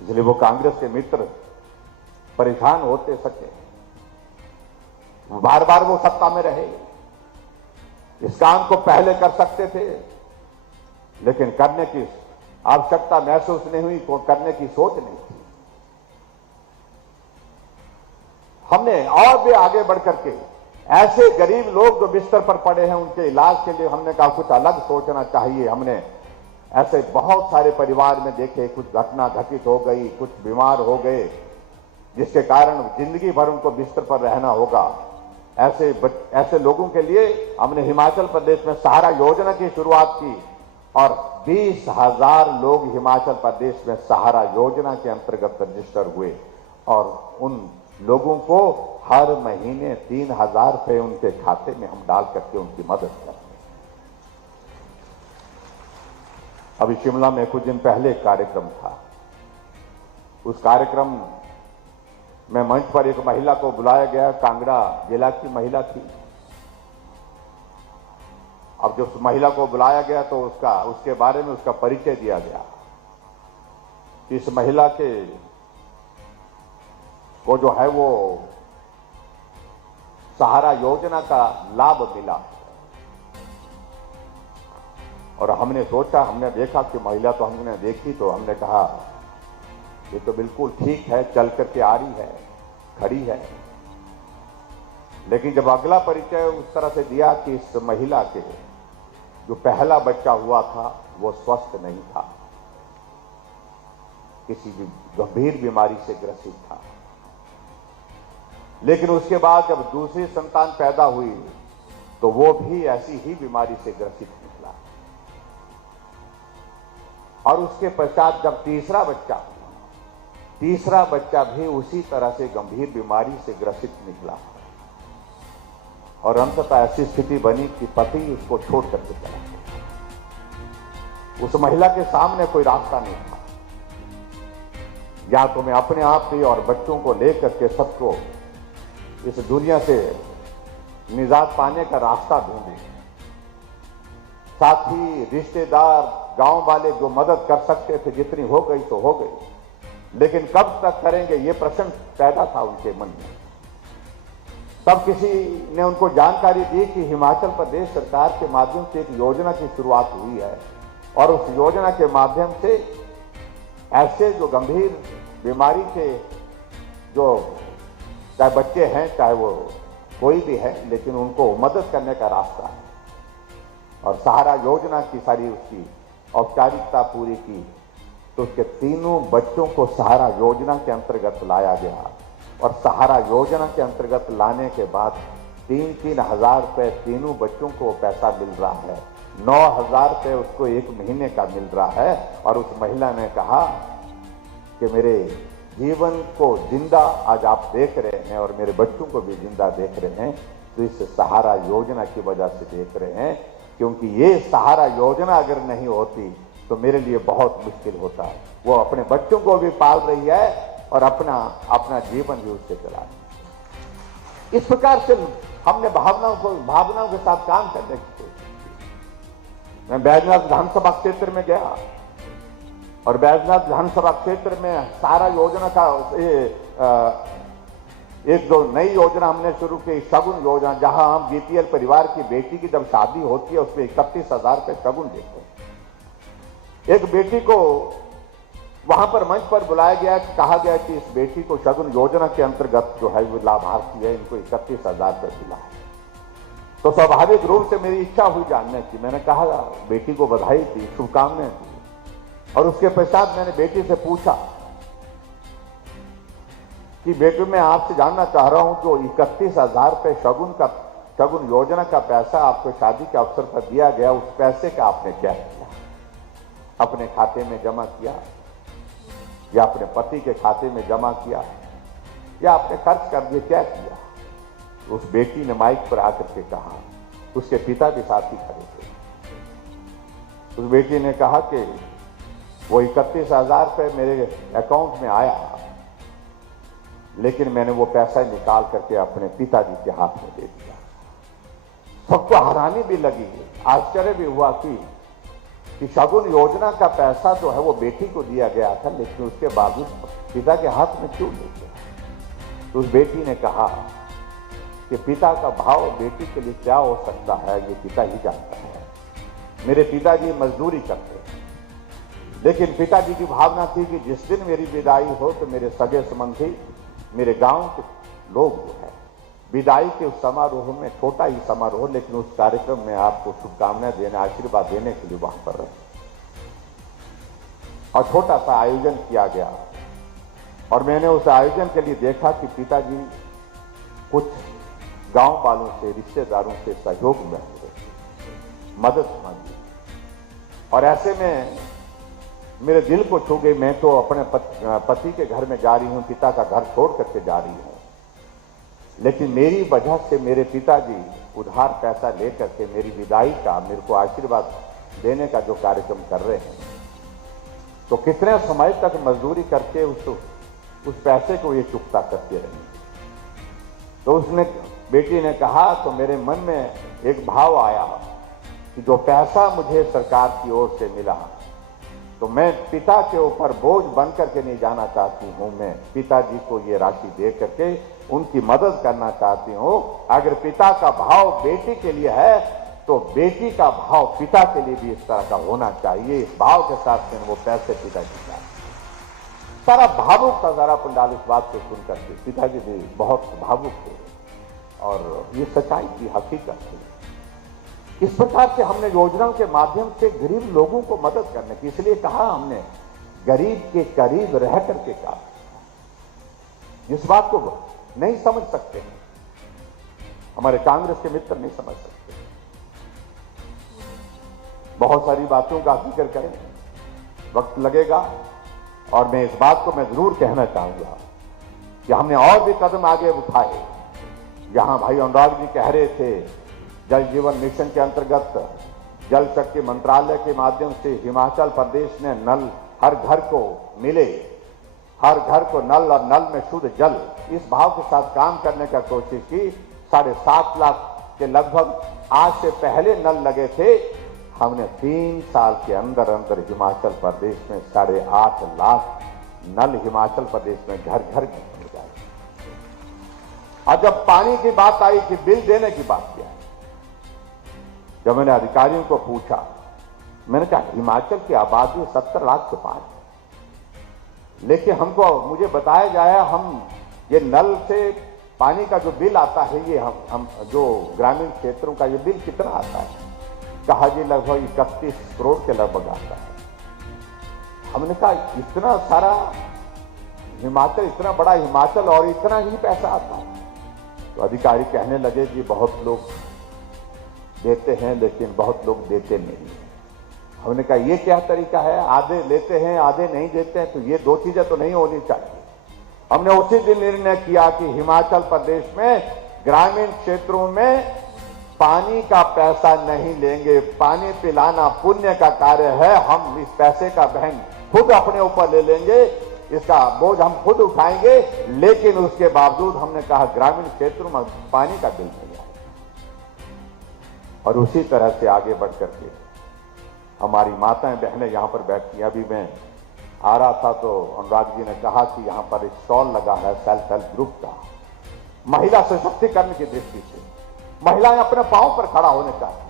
इसलिए वो कांग्रेस के मित्र परेशान होते सके, बार बार वो सत्ता में रहे, इस काम को पहले कर सकते थे, लेकिन करने की आवश्यकता महसूस नहीं हुई, को करने की सोच नहीं थी। हमने और भी आगे बढ़कर के ऐसे गरीब लोग जो बिस्तर पर पड़े हैं उनके इलाज के लिए हमने कहा कुछ अलग सोचना चाहिए। हमने ऐसे बहुत सारे परिवार में देखे, कुछ घटना घटित हो गई, कुछ बीमार हो गए जिसके कारण जिंदगी भर उनको बिस्तर पर रहना होगा। ऐसे लोगों के लिए हमने हिमाचल प्रदेश में सहारा योजना की शुरुआत की और 20,000 लोग हिमाचल प्रदेश में सहारा योजना के अंतर्गत रजिस्टर हुए और उन लोगों को हर महीने 3,000 रुपए उनके खाते में हम डाल करके उनकी मदद कर रहे हैं। अभी शिमला में कुछ दिन पहले एक कार्यक्रम था, उस कार्यक्रम में मंच पर एक महिला को बुलाया गया, कांगड़ा जिला की महिला थी। अब जो उस महिला को बुलाया गया तो उसके बारे में उसका परिचय दिया गया कि इस महिला को जो है वो सहारा योजना का लाभ मिला। और हमने सोचा, हमने देखा कि महिला तो हमने देखी तो हमने कहा ये तो बिल्कुल ठीक है, चल करके आ रही है, खड़ी है। लेकिन जब अगला परिचय उस तरह से दिया कि इस महिला के जो पहला बच्चा हुआ था वो स्वस्थ नहीं था, किसी भी गंभीर बीमारी से ग्रसित था, लेकिन उसके बाद जब दूसरी संतान पैदा हुई तो वो भी ऐसी ही बीमारी से ग्रसित निकला। और उसके पश्चात जब तीसरा बच्चा भी उसी तरह से गंभीर बीमारी से ग्रसित निकला और अंततः ऐसी स्थिति बनी कि पति उसको छोड़ करके चला गया। उस महिला के सामने कोई रास्ता नहीं था, या तो मैं अपने आप ही और बच्चों को लेकर के सबको इस दुनिया से निजात पाने का रास्ता ढूंढे। साथ ही रिश्तेदार, गांव वाले जो मदद कर सकते थे, जितनी हो गई तो हो गई, लेकिन कब तक करेंगे ये प्रश्न पैदा था उनके मन में। तब किसी ने उनको जानकारी दी कि हिमाचल प्रदेश सरकार के माध्यम से एक योजना की शुरुआत हुई है और उस योजना के माध्यम से ऐसे जो गंभीर बीमारी के जो चाहे बच्चे हैं चाहे वो कोई भी है, लेकिन उनको मदद करने का रास्ता है। और सहारा योजना की सारी उसकी औपचारिकता पूरी की तो उसके तीनों बच्चों को सहारा योजना के अंतर्गत लाया गया और सहारा योजना के अंतर्गत लाने के बाद 3-3 हजार रुपए तीनों बच्चों को पैसा मिल रहा है, 9,000 रुपए उसको एक महीने का मिल रहा है। और उस महिला ने कहा कि मेरे जीवन को जिंदा आज आप देख रहे हैं और मेरे बच्चों को भी जिंदा देख रहे हैं तो इस सहारा योजना की वजह से देख रहे हैं, क्योंकि ये सहारा योजना अगर नहीं होती तो मेरे लिए बहुत मुश्किल होता है। वो अपने बच्चों को भी पाल रही है और अपना जीवन भी उससे चला रही है। इस प्रकार से हमने भावनाओं के साथ काम करने की कोशिश की। मैं बैजनाथ विधानसभा क्षेत्र में गया और बैजनाथ विधानसभा क्षेत्र में सहारा योजना का एक जो नई योजना हमने शुरू की, शगुन योजना, जहां हम बीपीएल परिवार की बेटी की जब शादी होती है उसमें 31,000 रुपए शगुन देते हैं। एक बेटी को वहां पर मंच पर बुलाया गया, कहा गया कि इस बेटी को शगुन योजना के अंतर्गत जो है वो लाभार्थी है, इनको 31,000 रुपये मिला है। तो स्वाभाविक रूप से मेरी इच्छा हुई जानने की। मैंने कहा, बेटी को बधाई दी, शुभकामनाएं दी, और उसके पश्चात मैंने बेटी से पूछा कि बेटी, मैं आपसे जानना चाह रहा हूं, जो 31,000 रुपये शगुन योजना का पैसा आपको शादी के अवसर पर दिया गया, उस पैसे का आपने क्या किया? अपने खाते में जमा किया, या अपने पति के खाते में जमा किया, या आपने खर्च कर दिए, क्या किया? उस बेटी ने माइक पर आकर के कहा, उसके पिता भी साथ ही खड़े थे। उस बेटी ने कहा कि वो 31,000 रुपये मेरे अकाउंट में आया, लेकिन मैंने वो पैसा निकाल करके अपने पिताजी के हाथ में दे दिया। सबको हैरानी भी लगी, आश्चर्य भी हुआ कि शगुन योजना का पैसा जो है वो बेटी को दिया गया था, लेकिन उसके बावजूद पिता के हाथ में क्यों ले गया? तो उस बेटी ने कहा कि पिता का भाव बेटी के लिए क्या हो सकता है, ये पिता ही जानता है। मेरे पिताजी मजदूरी करते हैं, लेकिन पिताजी की भावना थी कि जिस दिन मेरी विदाई हो तो मेरे सगे संबंधी, मेरे गांव के लोग जो है विदाई के उस समारोह में, छोटा ही समारोह, लेकिन उस कार्यक्रम में आपको शुभकामनाएं देने, आशीर्वाद देने के लिए वहां पर रहे, और छोटा सा आयोजन किया गया। और मैंने उस आयोजन के लिए देखा कि पिताजी कुछ गांव वालों से, रिश्तेदारों से सहयोग में मदद मांगी, और ऐसे में मेरे दिल को छू गई। मैं तो अपने पति के घर में जा रही हूं, पिता का घर छोड़ करके जा रही हूं, लेकिन मेरी वजह से मेरे पिताजी उधार पैसा लेकर के मेरी विदाई का, मेरे को आशीर्वाद देने का जो कार्यक्रम कर रहे हैं, तो कितने समय तक मजदूरी करके उस पैसे को ये चुकता करते रहेंगे? तो उसने, बेटी ने कहा, तो मेरे मन में एक भाव आया कि जो पैसा मुझे सरकार की ओर से मिला, तो मैं पिता के ऊपर बोझ बन करके नहीं जाना चाहती हूं। मैं पिताजी को ये राशि दे करके उनकी मदद करना चाहती हूं। अगर पिता का भाव बेटी के लिए है, तो बेटी का भाव पिता के लिए भी इस तरह का होना चाहिए। इस भाव के साथ में वो पैसे पिताजी का, सारा भावुक था सारा पंडाल इस बात को सुन करके। पिताजी भी बहुत भावुक थे, और ये सच्चाई की हकीकत है। इस प्रकार से हमने योजनाओं के माध्यम से गरीब लोगों को मदद करने की, इसलिए कहा हमने, गरीब के करीब रह करके काम। जिस बात को नहीं समझ सकते, हमारे कांग्रेस के मित्र नहीं समझ सकते। बहुत सारी बातों का जिक्र करें, वक्त लगेगा, और मैं इस बात को मैं जरूर कहना चाहूंगा कि हमने और भी कदम आगे उठाए। जहां भाई अनुराग जी कह रहे थे, जल जीवन मिशन के अंतर्गत जल शक्ति मंत्रालय के माध्यम से हिमाचल प्रदेश ने नल हर घर को मिले, हर घर को नल, और नल में शुद्ध जल, इस भाव के साथ काम करने का कोशिश की। 7.5 लाख के लगभग आज से पहले नल लगे थे। हमने 3 साल के अंदर अंदर हिमाचल प्रदेश में 8.5 लाख नल हिमाचल प्रदेश में घर घर में मिल जाए। और जब पानी की बात आई कि बिल देने की बात किया, जब मैंने अधिकारियों को पूछा, मैंने कहा हिमाचल की आबादी 70 लाख के पार है, लेकिन मुझे बताया जाए, हम ये नल से पानी का जो बिल आता है, ये हम जो ग्रामीण क्षेत्रों का ये बिल कितना आता है? कहा जी लगभग 31 करोड़ के लगभग आता है। हमने कहा इतना सारा हिमाचल, इतना बड़ा हिमाचल, और इतना ही पैसा आता है? तो अधिकारी कहने लगे कि बहुत लोग देते हैं, लेकिन बहुत लोग देते नहीं है। हमने कहा ये क्या तरीका है? आधे लेते हैं, आधे नहीं देते हैं, तो ये दो चीजें तो नहीं होनी चाहिए। हमने उसी दिन निर्णय किया कि हिमाचल प्रदेश में ग्रामीण क्षेत्रों में पानी का पैसा नहीं लेंगे। पानी पिलाना पुण्य का कार्य है, हम इस पैसे का बहन खुद अपने ऊपर ले लेंगे, इसका बोझ हम खुद उठाएंगे, लेकिन उसके बावजूद हमने कहा ग्रामीण क्षेत्रों में पानी का बिल नहीं आएगा। और उसी तरह से आगे बढ़ करके हमारी माताएं बहनें यहां पर बैठी। अभी मैं आ रहा था तो अनुराग जी ने कहा कि यहां पर एक स्टॉल लगा है सेल्फ हेल्प ग्रुप का, महिला सशक्तिकरण की दृष्टि से। महिलाएं अपने पांव पर खड़ा होने चाहिए,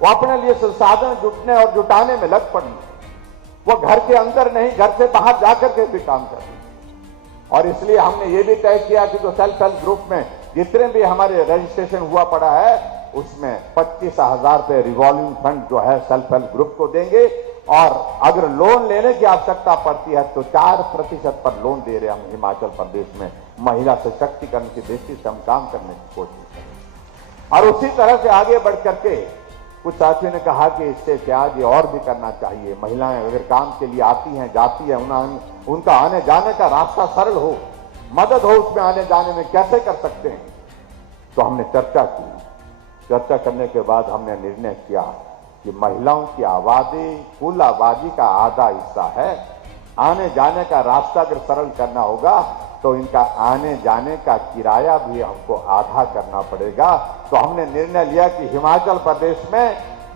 वो अपने लिए संसाधन जुटने और जुटाने में लग पड़ी। वो घर के अंदर नहीं, घर से बाहर जाकर के भी काम कर रही है। और इसलिए हमने ये भी तय किया कि जो सेल्फ हेल्प ग्रुप में जितने भी हमारे रजिस्ट्रेशन हुआ पड़ा है, उसमें 25,000 रुपए रिवॉल्विंग फंड जो है सेल्फ हेल्प ग्रुप को देंगे। और अगर लोन लेने की आवश्यकता पड़ती है तो 4% पर लोन दे रहे हैं हम हिमाचल प्रदेश में, महिला सशक्तिकरण की दृष्टि से हम काम करने की कोशिश करें। और उसी तरह से आगे बढ़ करके कुछ साथियों ने कहा कि इससे क्या ये और भी करना चाहिए, महिलाएं अगर काम के लिए आती हैं जाती हैं, उनका आने जाने का रास्ता सरल हो, मदद हो उसमें आने जाने में, कैसे कर सकते हैं। तो हमने चर्चा की। चर्चा करने के बाद हमने निर्णय किया कि महिलाओं की आबादी कुल आबादी का आधा हिस्सा है, आने जाने का रास्ता अगर सरल करना होगा तो इनका आने जाने का किराया भी हमको आधा करना पड़ेगा। तो हमने निर्णय लिया कि हिमाचल प्रदेश में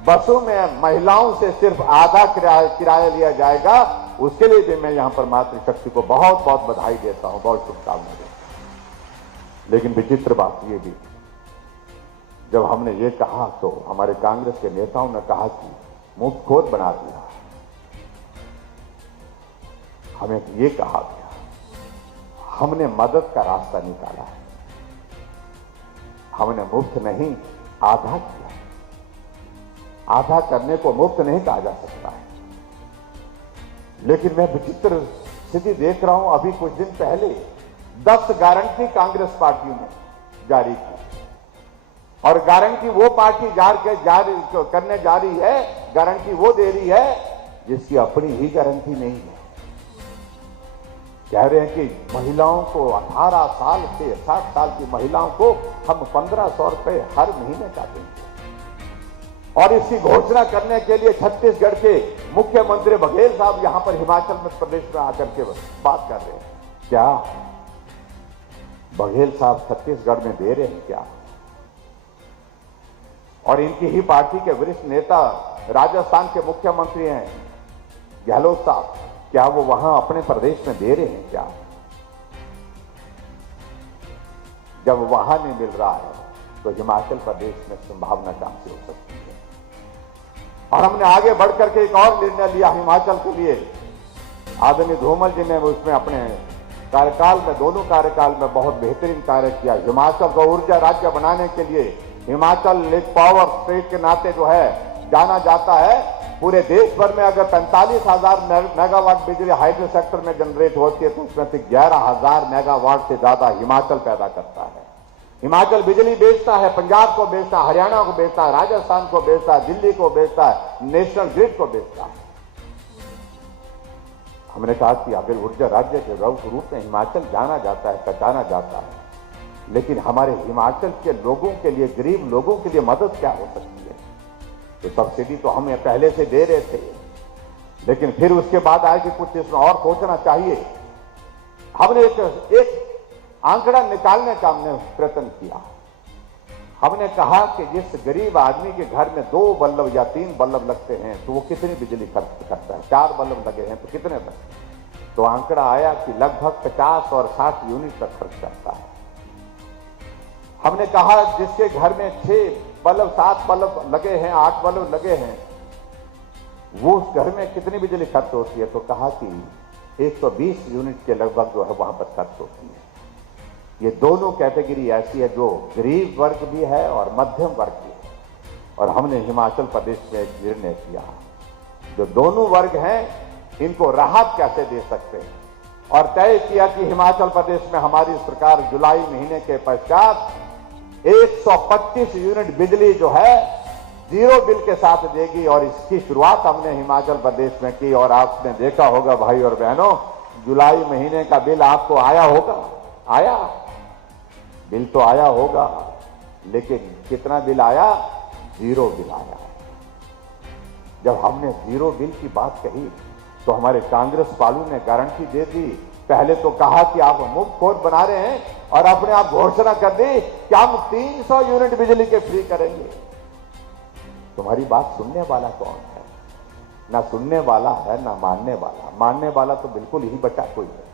बसों में महिलाओं से सिर्फ आधा किराया लिया जाएगा। उसके लिए भी मैं यहां पर मातृशक्ति को बहुत बहुत बधाई देता हूं, बहुत शुभकामनाएं देता हूं। लेकिन विचित्र बात यह भी, जब हमने ये कहा तो हमारे कांग्रेस के नेताओं ने कहा कि मुफ्तखोर बना दिया। हमें ये कहा गया, हमने मदद का रास्ता निकाला है, हमने मुफ्त नहीं आधा किया। आधा करने को मुफ्त नहीं कहा जा सकता है। लेकिन मैं विचित्र स्थिति देख रहा हूं, अभी कुछ दिन पहले 10 गारंटी कांग्रेस पार्टी ने जारी की, और गारंटी वो पार्टी करने जा रही है, गारंटी वो दे रही है जिसकी अपनी ही गारंटी नहीं है। कह रहे हैं कि महिलाओं को 18 साल से 60 साल की महिलाओं को हम 1500 रुपए हर महीने का देंगे। और इसकी घोषणा करने के लिए छत्तीसगढ़ के मुख्यमंत्री बघेल साहब यहां पर हिमाचल प्रदेश में आकर के बात कर रहे हैं। क्या बघेल साहब छत्तीसगढ़ में दे रहे हैं क्या? और इनकी ही पार्टी के वरिष्ठ नेता राजस्थान के मुख्यमंत्री हैं गहलोत साहब, क्या वो वहां अपने प्रदेश में दे रहे हैं क्या? जब वहां नहीं मिल रहा है तो हिमाचल प्रदेश में संभावना कहां से हो सकती है? और हमने आगे बढ़कर के एक और निर्णय लिया हिमाचल के लिए। आदरणीय धूमल जी ने उसमें अपने कार्यकाल में, दोनों कार्यकाल में बहुत बेहतरीन कार्य किया। हिमाचल को ऊर्जा राज्य बनाने के लिए हिमाचल एक पावर स्टेट के नाते जो है जाना जाता है। पूरे देश भर में अगर 45,000 मेगावाट बिजली हाइड्रो सेक्टर में जनरेट होती है तो उसमें से 11,000 मेगावाट से ज्यादा हिमाचल पैदा करता है। हिमाचल बिजली बेचता है, पंजाब को बेचता है, हरियाणा को बेचता है, राजस्थान को बेचता है, दिल्ली को बेचता है, नेशनल ग्रिड को बेचता है। हमने कहा कि अगर ऊर्जा राज्य के रूप में हिमाचल जाना जाता है, पहचाना जाता है, लेकिन हमारे हिमाचल के लोगों के लिए, गरीब लोगों के लिए मदद क्या हो सकती है? तो सब्सिडी तो हम पहले से दे रहे थे, लेकिन फिर उसके बाद आए कि कुछ इसमें और सोचना चाहिए। हमने एक आंकड़ा निकालने का हमने प्रयत्न किया। हमने कहा कि जिस गरीब आदमी के घर में 2 बल्ब या 3 बल्ब लगते हैं तो वो कितनी बिजली खर्च करता है? 4 बल्ब लगे हैं तो कितने लगते हैं? तो आंकड़ा आया कि लगभग 50 और 60 यूनिट तक खर्च करता है। हमने कहा जिसके घर में 6 बल्ब 7 बल्ब लगे हैं, 8 बल्ब लगे हैं, वो उस घर में कितनी बिजली खर्च होती है? तो कहा कि 120 यूनिट के लगभग जो है वहां पर खर्च होती है। ये दोनों कैटेगरी ऐसी है जो गरीब वर्ग भी है और मध्यम वर्ग भी है। और हमने हिमाचल प्रदेश में एक निर्णय किया, जो दोनों वर्ग हैं इनको राहत कैसे दे सकते हैं, और तय किया कि हिमाचल प्रदेश में हमारी सरकार जुलाई महीने के पश्चात 125 यूनिट बिजली जो है जीरो बिल के साथ देगी। और इसकी शुरुआत हमने हिमाचल प्रदेश में की। और आपने देखा होगा भाई और बहनों, जुलाई महीने का बिल आपको आया होगा, आया बिल तो आया होगा, लेकिन कितना बिल आया? जीरो बिल आया। जब हमने जीरो बिल की बात कही तो हमारे कांग्रेस वालों ने गारंटी दे दी। पहले तो कहा कि आप मुफ्तखोर बना रहे हैं, और अपने आप घोषणा कर दी कि हम 300 यूनिट बिजली के फ्री करेंगे। तुम्हारी बात सुनने वाला कौन है? ना सुनने वाला है ना मानने वाला। मानने वाला तो बिल्कुल ही बचा कोई है।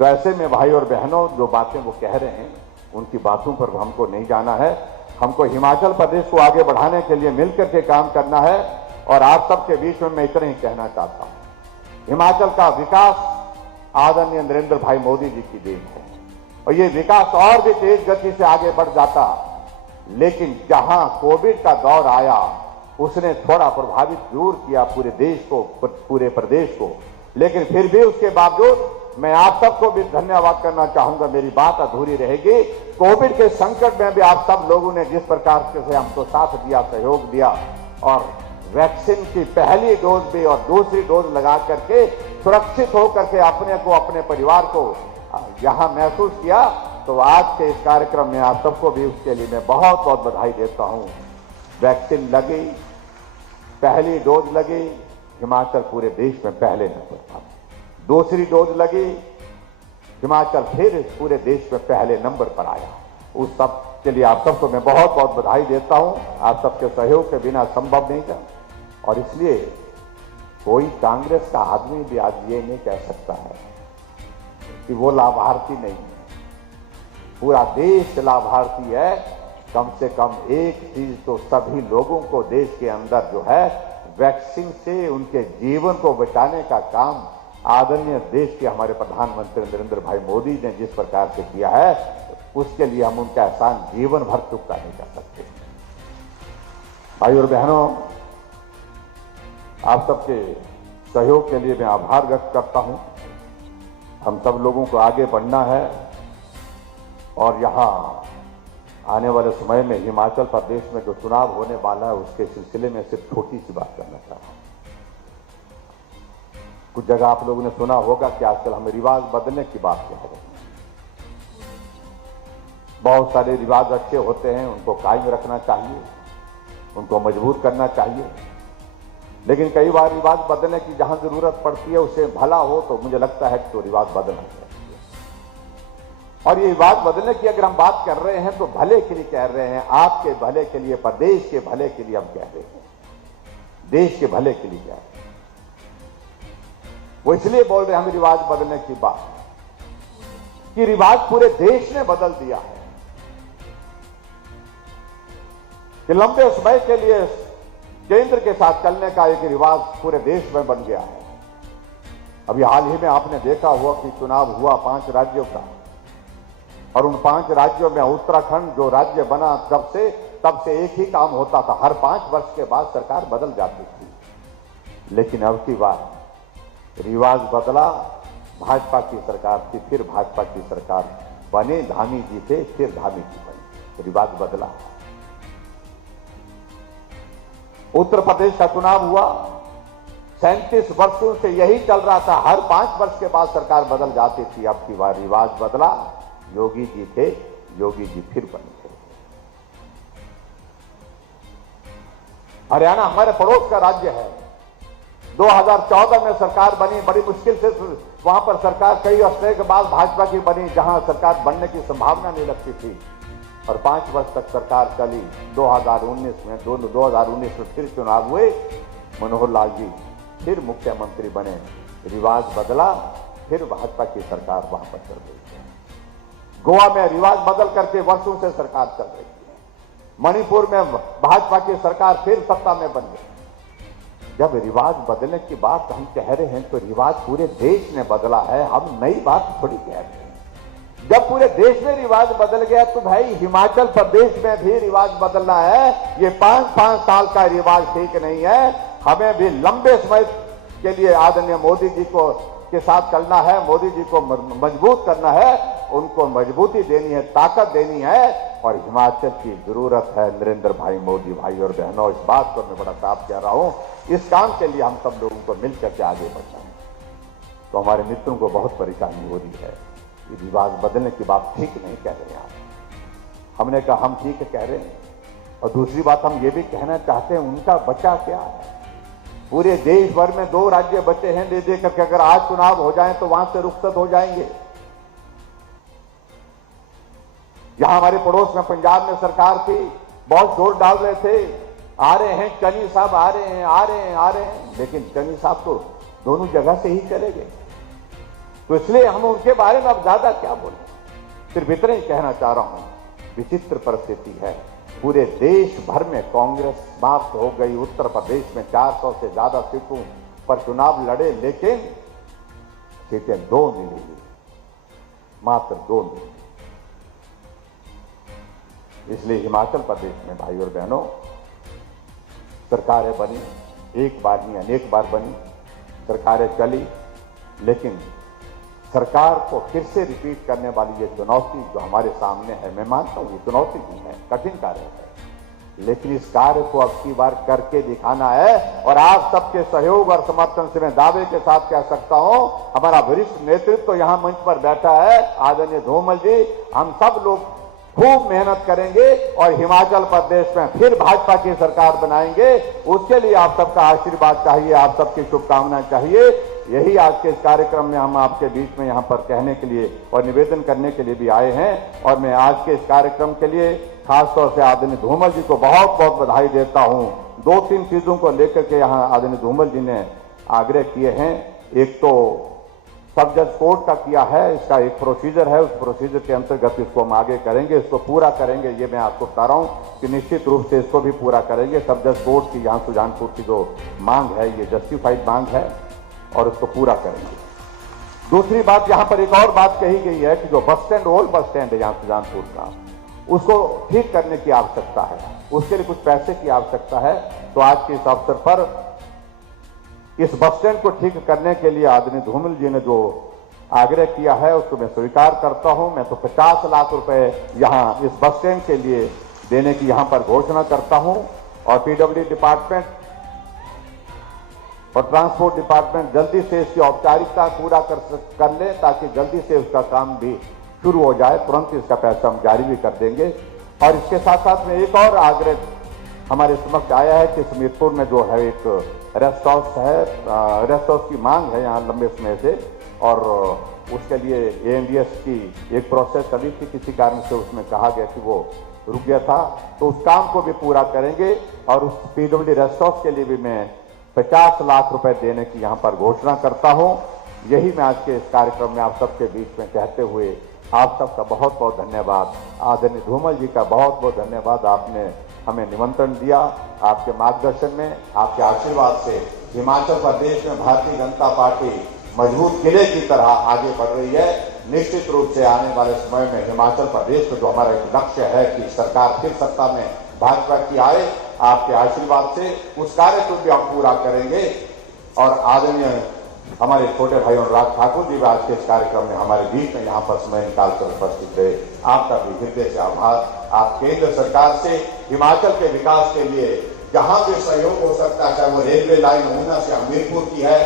तो ऐसे में भाई और बहनों, जो बातें वो कह रहे हैं उनकी बातों पर हमको नहीं जाना है। हमको हिमाचल प्रदेश को आगे बढ़ाने के लिए मिलकर के काम करना है। और आप सबके बीच में मैं इतना ही कहना चाहता हूं हिमाचल का विकास आदरणीय नरेंद्र भाई मोदी जी की देन है और ये विकास और भी तेज गति से आगे बढ़ जाता, लेकिन जहां कोविड का दौर आया उसने थोड़ा प्रभावित जरूर किया पूरे देश को, पूरे प्रदेश को, लेकिन फिर भी उसके बावजूद मैं आप सबको भी धन्यवाद करना चाहूंगा। मेरी बात अधूरी रहेगी। कोविड के संकट में भी आप सब लोगों ने जिस प्रकार से हमको साथ दिया, सहयोग दिया और वैक्सीन की पहली डोज भी और दूसरी डोज लगा करके सुरक्षित होकर के अपने को, अपने परिवार को यहां महसूस किया, तो आज के इस कार्यक्रम में आप सबको भी उसके लिए मैं बहुत बहुत बधाई देता हूं। वैक्सीन लगी, पहली डोज लगी, हिमाचल पूरे देश में पहले नंबर पर। दूसरी डोज लगी, हिमाचल फिर पूरे देश में पहले नंबर पर आया। उस सब के लिए आप सबको मैं बहुत बहुत बधाई देता हूं। आप सबके सहयोग के बिना संभव नहीं था और इसलिए कोई कांग्रेस का आदमी भी आज ये नहीं कह सकता है कि वो लाभार्थी नहीं है। पूरा देश लाभार्थी है। कम से कम एक चीज तो सभी लोगों को देश के अंदर जो है वैक्सीन से उनके जीवन को बचाने का काम आदरणीय देश के हमारे प्रधानमंत्री नरेंद्र भाई मोदी ने जिस प्रकार से किया है, उसके लिए हम उनका एहसान जीवन भर चुकता नहीं कर सकते। भाई और बहनों, आप सबके सहयोग के लिए मैं आभार व्यक्त करता हूं। हम सब लोगों को आगे बढ़ना है और यहां आने वाले समय में हिमाचल प्रदेश में जो चुनाव होने वाला है उसके सिलसिले में सिर्फ छोटी सी बात करना चाह रहा हूं। कुछ जगह आप लोगों ने सुना होगा कि आजकल हमें रिवाज बदलने की बात कह रहे हैं। बहुत सारे रिवाज अच्छे होते हैं, उनको कायम रखना चाहिए, उनको मजबूत करना चाहिए, लेकिन कई बार रिवाज बदलने की जहां जरूरत पड़ती है उससे भला हो तो मुझे लगता है कि तो रिवाज बदलना चाहिए। और ये रिवाज बदलने की अगर हम बात कर रहे हैं तो भले के लिए कह रहे हैं, आपके भले के लिए, प्रदेश के भले के लिए हम कह रहे हैं, देश के भले के लिए कह रहे हैं। वो इसलिए बोल रहे हैं हम रिवाज बदलने की बात कि रिवाज पूरे देश ने बदल दिया है कि लंबे समय के लिए केंद्र के साथ चलने का एक रिवाज पूरे देश में बन गया है। अभी हाल ही में आपने देखा हुआ कि चुनाव हुआ 5 राज्यों का और उन 5 राज्यों में उत्तराखंड जो राज्य बना तब से एक ही काम होता था, हर 5 वर्ष के बाद सरकार बदल जाती थी। लेकिन अब की बार रिवाज बदला, भाजपा की सरकार थी, फिर भाजपा की सरकार बने, धामी जी थे, फिर धामी जी बने, रिवाज बदला। उत्तर प्रदेश का चुनाव हुआ, 37 वर्षों से यही चल रहा था, हर 5 वर्ष के बाद सरकार बदल जाती थी। अब की बार रिवाज बदला, योगी जी थे, योगी जी फिर बने थे। हरियाणा हमारे पड़ोस का राज्य है। 2014 में सरकार बनी, बड़ी मुश्किल से वहां पर सरकार कई हफ्ते के बाद भाजपा की बनी, जहां सरकार बनने की संभावना नहीं लगती थी और 5 वर्ष तक सरकार चली। 2019 में फिर चुनाव हुए, मनोहर लाल जी फिर मुख्यमंत्री बने, रिवाज बदला, फिर भाजपा की सरकार वहां पर चल रही है। गोवा में रिवाज बदल करके वर्षों से सरकार चल रही है। मणिपुर में भाजपा की सरकार फिर सत्ता में बन गई। जब रिवाज बदलने की बात हम कह रहे हैं तो रिवाज पूरे देश ने बदला है, हम नई बात थोड़ी कह रहे हैं। जब पूरे देश में रिवाज बदल गया तो भाई हिमाचल प्रदेश में भी रिवाज बदलना है। ये 5-5 साल का रिवाज ठीक नहीं है। हमें भी लंबे समय के लिए आदरणीय मोदी जी को के साथ चलना है, मोदी जी को मजबूत करना है, उनको मजबूती देनी है, ताकत देनी है और हिमाचल की जरूरत है नरेंद्र भाई मोदी। भाई और बहनों, इस बात को मैं बड़ा साफ कह रहा हूं। इस काम के लिए हम सब लोगों को मिलकर के आगे बढ़ना है। तो हमारे मित्रों को बहुत परेशानी हो रही है। रिवाज बदलने की बात ठीक नहीं कह रहे हैं आप। हमने कहा हम ठीक कह रहे हैं और दूसरी बात हम ये भी कहना चाहते हैं, उनका बचा क्या है। पूरे देश भर में 2 राज्य बचे हैं, दे करके अगर आज चुनाव हो जाए तो वहां से रुखसत हो जाएंगे। यहां हमारे पड़ोस में पंजाब में सरकार थी, बहुत जोर डाल रहे थे, आ रहे हैं चन्नी साहब, आ रहे हैं, लेकिन चन्नी साहब तो दोनों जगह से ही चले गए। तो इसलिए हम उनके बारे में अब ज्यादा क्या बोले, सिर्फ इतना ही कहना चाह रहा हूं। विचित्र परिस्थिति है, पूरे देश भर में कांग्रेस समाप्त हो गई। उत्तर प्रदेश में 400 से ज्यादा सीटों पर चुनाव लड़े, लेकिन सीटें 2 मिलेगी, मात्र 2 मिलेगी। इसलिए हिमाचल प्रदेश में भाई और बहनों, सरकारें बनी, एक बार नहीं अनेक बार बनी, सरकारें चली, लेकिन सरकार को फिर से रिपीट करने वाली ये चुनौती जो हमारे सामने है, मैं मानता हूं ये चुनौती भी है, कठिन कार्य है, लेकिन इस कार्य को अब की बार करके दिखाना है। और आप सबके सहयोग और समर्थन से मैं दावे के साथ कह सकता हूं, हमारा वरिष्ठ नेतृत्व तो यहां मंच पर बैठा है, आदरणीय धूमल जी, हम सब लोग खूब मेहनत करेंगे और हिमाचल प्रदेश में फिर भाजपा की सरकार बनाएंगे। उसके लिए आप सबका आशीर्वाद चाहिए, आप सबकी शुभकामनाएं चाहिए। यही आज के इस कार्यक्रम में हम आपके बीच में यहां पर कहने के लिए और निवेदन करने के लिए भी आए हैं। और मैं आज के इस कार्यक्रम के लिए खासतौर से आदरणीय धूमल जी को बहुत बहुत बधाई देता हूं। 2-3 चीजों को लेकर के यहां आदरणीय धूमल जी ने आग्रह किए हैं। एक तो सब जज कोर्ट का किया है, इसका एक प्रोसीजर है, उस प्रोसीजर के अंतर्गत इसको हम आगे करेंगे, इसको पूरा करेंगे। ये मैं आपको बता रहा हूं कि निश्चित रूप से इसको भी पूरा करेंगे। सब जज कोर्ट की यहाँ सुजानपुर की जो मांग है, ये जस्टिफाइड मांग है और उसको पूरा करेंगे। दूसरी बात, यहाँ पर एक और बात कही गई है कि जो bus stand, old bus stand है यहाँ सुजानपुर का, उसको ठीक करने की आवश्यकता है, उसके लिए कुछ पैसे की आवश्यकता है। तो आज के इस अवसर पर इस बस स्टैंड को ठीक करने के लिए आदरणीय धूमल जी ने जो आग्रह किया है उसको मैं स्वीकार करता हूं। मैं तो 50 लाख रुपए यहां इस बस स्टैंड के लिए देने की यहां पर घोषणा करता हूं। और पीडब्ल्यूडी डिपार्टमेंट और ट्रांसपोर्ट डिपार्टमेंट जल्दी से इसकी औपचारिकता पूरा कर ले, ताकि जल्दी से उसका काम भी शुरू हो जाए। तुरंत इसका पैसा हम जारी भी कर देंगे। और इसके साथ साथ में एक और आग्रह हमारे समक्ष आया है कि समीरपुर में जो है एक रेस्ट हाउस है, रेस्ट हाउस की मांग है यहाँ लंबे समय से, और उसके लिए एएमडीएस की एक प्रोसेस अभी थी, किसी कारण से उसमें कहा गया कि वो रुक गया था, तो उस काम को भी पूरा करेंगे। और उस पीडब्ल्यूडी रेस्ट हाउस के लिए भी मैं 50 लाख रुपए देने की यहाँ पर घोषणा करता हूँ। यही मैं आज के इस कार्यक्रम में आप सबके बीच में कहते हुए आप सबका बहुत बहुत धन्यवाद। आदरणीय धूमल जी का बहुत बहुत धन्यवाद, आपने हमें निमंत्रण दिया। आपके मार्गदर्शन में, आपके आशीर्वाद से हिमाचल प्रदेश में भारतीय जनता पार्टी मजबूत किले की तरह आगे बढ़ रही है। निश्चित रूप से आने वाले समय में हिमाचल प्रदेश में जो हमारा एक लक्ष्य है कि सरकार फिर सत्ता में भाजपा की आए, आपके आशीर्वाद से उस कार्य को भी हम पूरा करेंगे। और आदरणीय हमारे छोटे भाई अनुराग ठाकुर जी आज के इस कार्यक्रम में हमारे बीच में यहाँ पर समय निकालकर उपस्थित रहे, आपका भी हृदय से आभार। आप केंद्र सरकार से हिमाचल के विकास के लिए जहां भी सहयोग हो सकता है, चाहे वो रेलवे लाइन ऊना से हमीरपुर की है,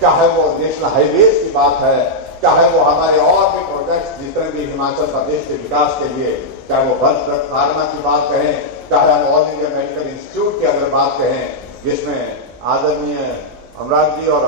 चाहे वो नेशनल हाईवेज की बात है, चाहे वो हमारे और भी प्रोजेक्ट्स जितने भी हिमाचल प्रदेश के विकास के लिए, चाहे वो बंद फार्मा की बात कहें, चाहे हम ऑल इंडिया मेडिकल इंस्टीट्यूट की अगर बात कहें, जिसमें आदरणीय अनुराग जी और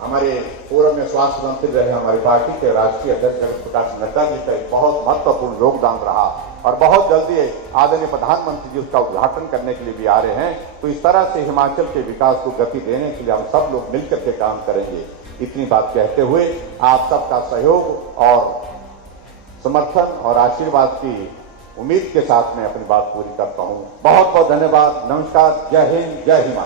हमारे पूर्व में स्वास्थ्य मंत्री रहे हमारी पार्टी के राष्ट्रीय अध्यक्ष जगत प्रकाश नड्डा जी का एक बहुत महत्वपूर्ण योगदान रहा। और बहुत जल्दी आदरणीय प्रधानमंत्री जी उसका उद्घाटन करने के लिए भी आ रहे हैं। तो इस तरह से हिमाचल के विकास को गति देने के लिए हम सब लोग मिलकर के काम करेंगे। इतनी बात कहते हुए आप सबका सहयोग और समर्थन और आशीर्वाद की उम्मीद के साथ मैं अपनी बात पूरी करता हूं। बहुत बहुत धन्यवाद। नमस्कार। जय हिंद, जय हिमाचल।